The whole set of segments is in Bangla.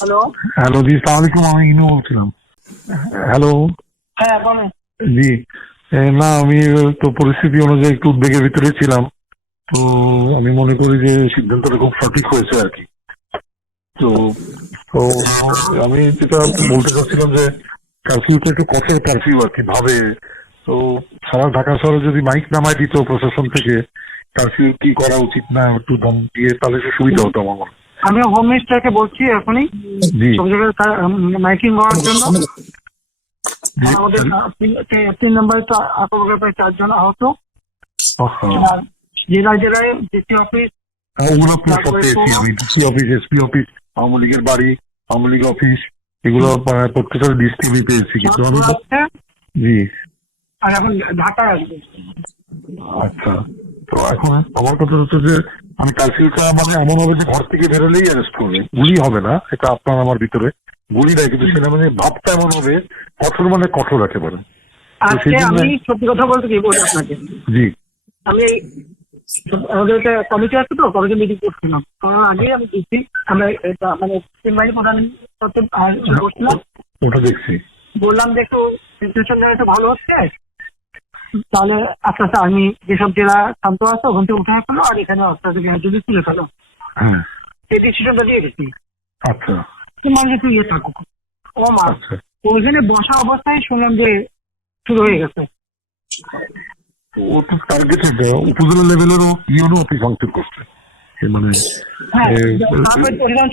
হ্যালো হ্যালো জি সালাম আলাইকুম আমি ইনু বলছিলাম। হ্যালো হ্যাঁ বলেন। জি না আমি তো পরিস্থিতি অনুযায়ী একটু উদ্বেগের ভিতরে ছিলাম। তো আমি মনে করি যে সিদ্ধান্তটা খুব সঠিক হয়েছে আর কি। তো তো আমি যেটা বলতে চাচ্ছিলাম যে কারফিউটা একটু কঠোর কারফিউ আর কি ভাবে। তো সারা ঢাকা শহরে যদি মাইক নামায় দিত প্রশাসন থেকে কারফিউ কি করা উচিত না একটু দম দিয়ে তাহলে সুবিধা হতো আমার মনে। আমি হোম মিনিস্টারকে বলছি এখনই। সব জায়গায় মাইকিং করার জন্য। জি আমাদের তিন- তিন- তিন নম্বরে তো আপাতত প্রায় চারজন আহত। আর জেলায় জেলায় ডিসি অফিস। ওগুলো প্লে করতে এসেছি আমি DC office SP office Awami লীগের বাড়ি আওয়ামী লীগ অফিস এগুলো প্রত্যেকটা ডিস্ট্রিক্টে পেয়েছি কিন্তু আমি জি। আর এখন ঢাকায় আসবে। আচ্ছা। তো এখন আমার কথা হচ্ছে যে আমি কালফিউটা মানে এমন হবে যে ঘর থেকে বেরোলেই অ্যারেস্ট করবে। গুলি হবে না এটা আপনার আমার ভিতরে গুলি নাই কিন্তু সেটা মানে ভাবটা এমন হবে কঠোর মানে কঠোর একেবারে। আমি সত্যি কথা বলতে কি বলি আপনাকে? জি। আমি আমাদের একটা কমিটি আছে তো কমিটি মিটিং করছিলাম। আগে আমি দেখছি আমরা মানে তিন বাহিনী প্রধান বসলাম। ওটা দেখছি। বললাম যে একটু সিচুয়েশন একটু ভালো হচ্ছে তাহলে আস্তে আস্তে আমি যেসব জেলা শান্ত আছে ওখান থেকে উঠে ফেলো আর এখানে আস্তে আস্তে গ্রাজুয়ালি তুলে ফেলো। হ্যাঁ। এই ডিসিশনটা দিয়ে গেছি। আচ্ছা। তোমার একটু ইয়ে থাকুক। ও মা আচ্ছা। ওইখানে বসা অবস্থায় শুনলাম যে শুরু হয়ে গেছে। ও তো টার্গেট উপজেলা লেভেলেরও ইউনো অফিস ভাঙচুর করছে। মানে হ্যাঁ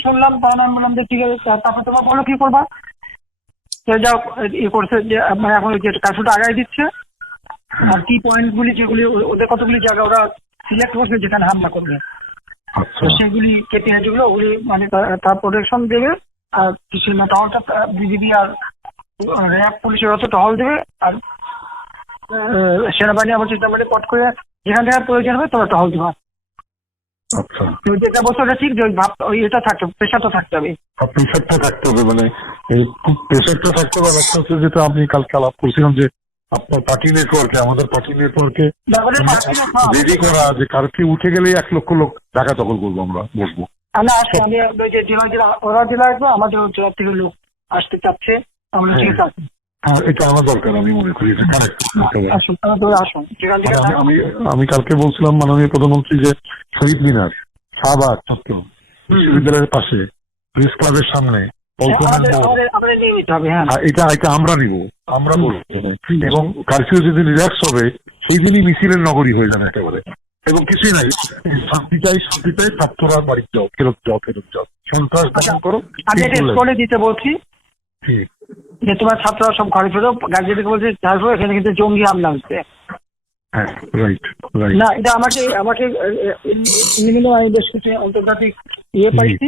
শুনলাম তখন আমি বললাম যে ঠিক আছে তারপর তোমার বলো কি করবা? সে যা ইয়ে করছে যে মানে এখন কাজটা আগায় দিচ্ছে। আর কি পয়েন্ট গুলি যেগুলি ওদের কতগুলি জায়গা ওরা সিলেক্ট করছে যেখানে হামলা করবে। আচ্ছা। তো সেগুলি কেটে যেগুলো ওগুলি মানে তার প্রোটেকশন দেবে আর কিছু না টহলটা বিজিবি আর র্যাব পুলিশের অত টহল দেবে আর সেনাবাহিনী আবার চিন্তা মানে পট করে যেখান থেকে প্রয়োজন হবে তোরা টহল দেবা। তো যেটা বলছো ঠিক যে ওই ভাব ওই এটা থাকতে প্রেশারটা থাকতে হবে। প্রেশারটা থাকতে হবে মানে খুব প্রেশারটা থাকতে হবে একটা হচ্ছে যেটা আপনি কালকে আলাপ করছিলাম যে আপনার পার্টি নেটওয়ার্কে আমাদের পার্টি নেটওয়ার্কে হ্যাঁ। রেডি করা যে কারকে উঠে গেলেই এক লক্ষ লোক ঢাকা দখল করব আমরা বসবো। আমি আসছি আমি যে জেলা জেলা ওরা জেলা আসবে আমাদের জেলা থেকে লোক আসতে চাচ্ছে। আমরা ঠিক আছে। হ্যাঁ এটা আমার দরকার আমি মনে করি মানে আমি আমি কালকে বলছিলাম মাননীয় প্রধানমন্ত্রী যে শহীদ মিনার শাহবাগ চত্বর বিশ্ববিদ্যালয়ের পাশে প্রেস ক্লাবের সামনে। নিতে হবে হ্যাঁ। এটা এটা আমরা নিব আমরা বলব। এবং কারফিউ যেদিন রিল্যাক্স হবে সেই দিনই মিছিলের নগরী হয়ে যাবে একেবারে। এবং কিছুই নাই শান্তি চাই শান্তি চাই ছাত্ররা বাড়ি যাও ফেরত যাও ফেরত যাও সন্ত্রাস দমন করো আমি স্কুলে দিতে বলছি। যে তোমার ছাত্ররা সব ঘরে ফেরো গার্জেন থেকে বলছে ছাত্র এখানে কিন্তু জঙ্গি হামলা হচ্ছে। হ্যাঁ রাইট রাইট না এটা আমাকে আমাকে আমি বেশ কিছু আন্তর্জাতিক ইয়ে পাইছি।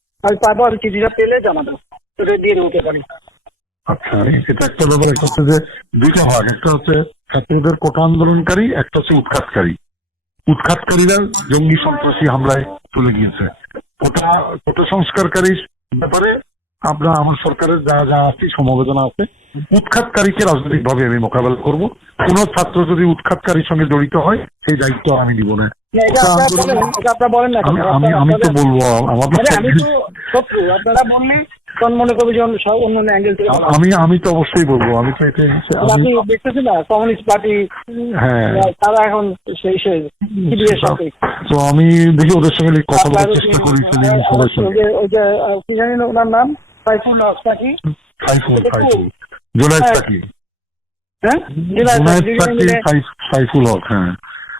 আমি পাবো, আমি চিঠিটা পেলে জানাব তোকে দিয়ে দেবো পারি আচ্ছা এটা একটা ব্যাপার একটা হচ্ছে যে দুইটা ভাগ একটা হচ্ছে ছাত্রদের কোটা আন্দোলনকারী, একটা হচ্ছে উৎখাতকারী। উৎখাতকারীরা জঙ্গি সন্ত্রাসী হামলায় চলে গিয়েছে। কোটা কোটা সংস্কারকারী ব্যাপারে আমরা আমার সরকারের যা যা আছে সমবেদনা আছে উৎখাতকারীকে রাজনৈতিক ভাবে আমি মোকাবেলা করব। কোন ছাত্র যদি উৎখাতকারীর সঙ্গে জড়িত হয় সেই দায়িত্ব আমি নিব না। আপনারা আপনারা? আমি আমি তো বলব আমার আপনারা বললে মনে করবে যে অন্য অ্যাঙ্গেল থেকে আমি আমি তো অবশ্যই বলব আমি তো আর আপনি আমি দেখতেছেন না কমিউনিস্ট পার্টি হ্যাঁ। তারা এখন সেই সেই সাথে তো আমি দেখি ওদের সঙ্গে কথা বলার চেষ্টা করি ওই- যে- কি জানি ওনার নাম? সাইফুল হক নাকি সাইফুল সাইফুল জোনায়েদ হ্যাঁ। সাকি হ্যাঁ জোনায়েদ সাকি সাইফুল হক হ্যাঁ।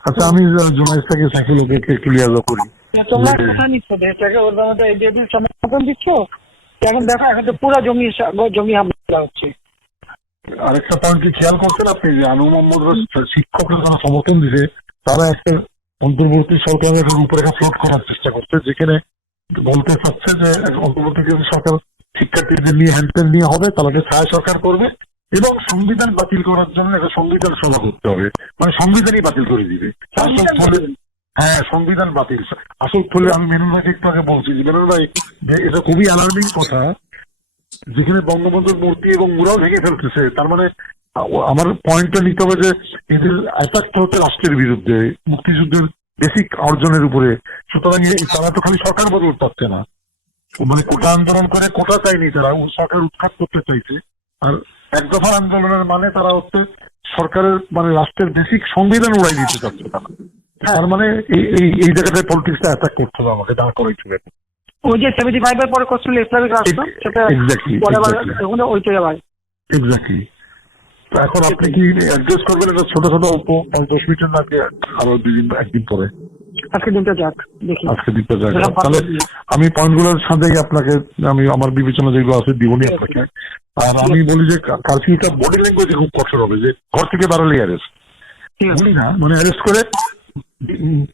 আচ্ছা আমি জোনায়েদ সাকি সাইফুল হককে ক্লিয়ার করি। তোমরা যে- নিচ্ছ দেশটাকে ওর মধ্যে এডিএবির সমর্থন দিচ্ছ এখন দেখো এখন তো পুরো জমি জমি হামলা হচ্ছে। আরেকটা পয়েন্ট কি খেয়াল করছেন আপনি? যে আনু মোহাম্মদ শিক্ষকরা যারা সমর্থন দিছে তারা একটা অন্তর্বর্তী সরকারের রূপরেখা ফ্লোট করার চেষ্টা করছে যেখানে বলতে চাচ্ছে যে অন্তর্বর্তী সরকার শিক্ষার্থীদের নিয়ে হ্যান্ডটেন নিয়ে হবে তাহলে ছায়া সরকার করবে এবং সংবিধান বাতিল করার জন্য একটা সংবিধান সভা করতে হবে। মানে সংবিধানই বাতিল করে দিবে। হ্যাঁ সংবিধান বাতিল। আসল ফলে আমি মেনুন ভাইকে একটু আগে বলছি যে মেনুন ভাই যে এটা খুবই অ্যালার্মিং কথা। যেখানে বঙ্গবন্ধুর মূর্তি এবং মুরাও ভেঙে ফেলতেছে তার মানে আমার পয়েন্টটা নিতে হবে যে এদের অ্যাটাকটা হচ্ছে রাষ্ট্রের বিরুদ্ধে। মুক্তিযুদ্ধের বেসিক অর্জনের উপরে। সুতরাং তারা তো খালি সরকার বদল পাচ্ছে না। মানে কোটা আন্দোলন করে কোটা চাইনি তারা সরকার উৎখাত করতে চাইছে। আর এক দফা আন্দোলনের মানে তারা হচ্ছে সরকারের মানে রাষ্ট্রের বেসিক সংবিধান উড়াই দিতে চাচ্ছে তারা। তার মানে এই এই- জায়গাটায় পলিটিক্সটা অ্যাটাক করতে হবে আমাকে দাঁড় করাইতে ওই যে সেভেন্টি ফাইভ এর পরে করছিল ইসলামিক রাষ্ট্র সেটা এক্স্যাক্টলি ওইটাই আবার এক্স্যাক্টলি এখন আপনি কি অ্যাডজাস্ট করবেন? এটা ছোট ছোট অল্প দশ মিনিটের নাকি আরও দুই দিন একদিন পরে। আজকে দিনটা যাক দেখি। আজকে দিতে যাক। তাহলে আমি পয়েন্টগুলোর সাথেই আপনাকে আমি আমার বিবেচনা যেগুলো আছে দিবনি আপনাকে। আর আমি বলি যে কারফিউটা বডি ল্যাঙ্গুয়েজে খুব কঠোর হবে যে ঘর থেকে বাড়ালে অ্যারেস্ট বলি না মানে অ্যারেস্ট করে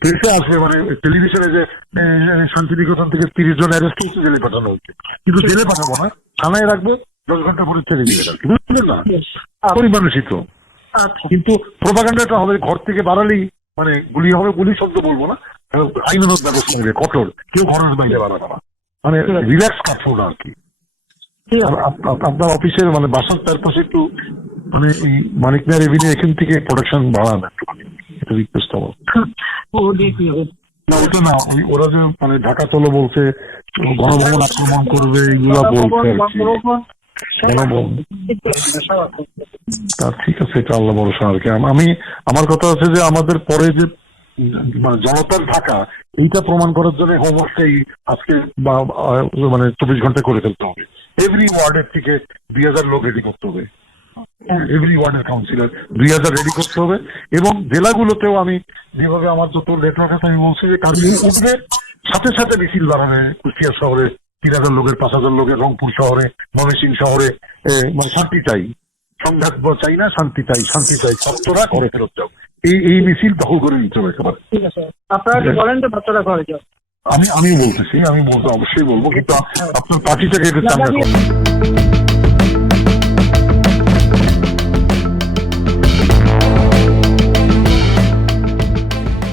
প্রেসে আসবে মানে টেলিভিশনে যে শান্তিনিকেতন থেকে তিরিশ জন অ্যারেস্ট হচ্ছে জেলে পাঠানো হচ্ছে কিন্তু জেলে পাঠাবো না থানায় রাখবে দশ ঘণ্টা পরে ছেড়ে দিবে। বুঝলেন না? পরিমানুষই তো আচ্ছা। কিন্তু প্রোপাগান্ডাটা হবে ঘর থেকে বাড়ালেই মানে গুলি হবে গুলি শব্দ বলব না আইনত ব্যবস্থা নেবে কঠোর কেউ ঘরের বাইরে বাড়াবে না। মানে রিল্যাক্স কাটফোর্ড আর কি। ঠিক আর আছে। আপ- আপ- আপনার অফিসের মানে বাসার চারপাশে একটু মানে এই মানিক মেয়ার এভিনিউ এখান থেকে প্রোডাকশন বাড়ান একটুখানি এটা রিকোয়েস্ট আমার। হবে না ওটা না ওই ওরা যে মানে ঢাকা চলো বলছে গণভবন আক্রমণ করবে এইগুলা বলছে আর কি। ঠিক আছে, এটা আল্লাহ ভরসা আর কি আমি, আমার কথা হচ্ছে যে আমাদের পরে যে মানে জনতার থাকা এইটা প্রমাণ করার জন্য হোমওয়ার্কটাই আজকে বা মানে চব্বিশ ঘণ্টা করে ফেলতে হবে। এভরি ওয়ার্ডের থেকে দুই হাজার লোক রেডি করতে হবে। এভরি ওয়ার্ডের কাউন্সিলর দুই হাজার রেডি করতে হবে এবং জেলাগুলোতেও আমি যেভাবে আমার যত নেটওয়ার্ক আছে, আমি বলছি যে কার্যক্রম উঠবে, সাথে সাথে মিছিল বাড়াবে কুষ্টিয়া শহরে। তিন হাজার লোকের পাঁচ হাজার লোকের রংপুর শহরে ময়মনসিং শহরে মানে শান্তি চাই। সংঘাত চাই না শান্তি চাই শান্তি চাই ছাত্ররা করে ফেরত যাও। এই এই মিছিল দখল করে নিতে হবে একেবারে। ঠিক আছে। আপনারা বলেন তো যাও? আমি আমি বলতেছি আমি বলতে অবশ্যই বলব কিন্তু আপনার পার্টিটাকে এটা চাঙ্গা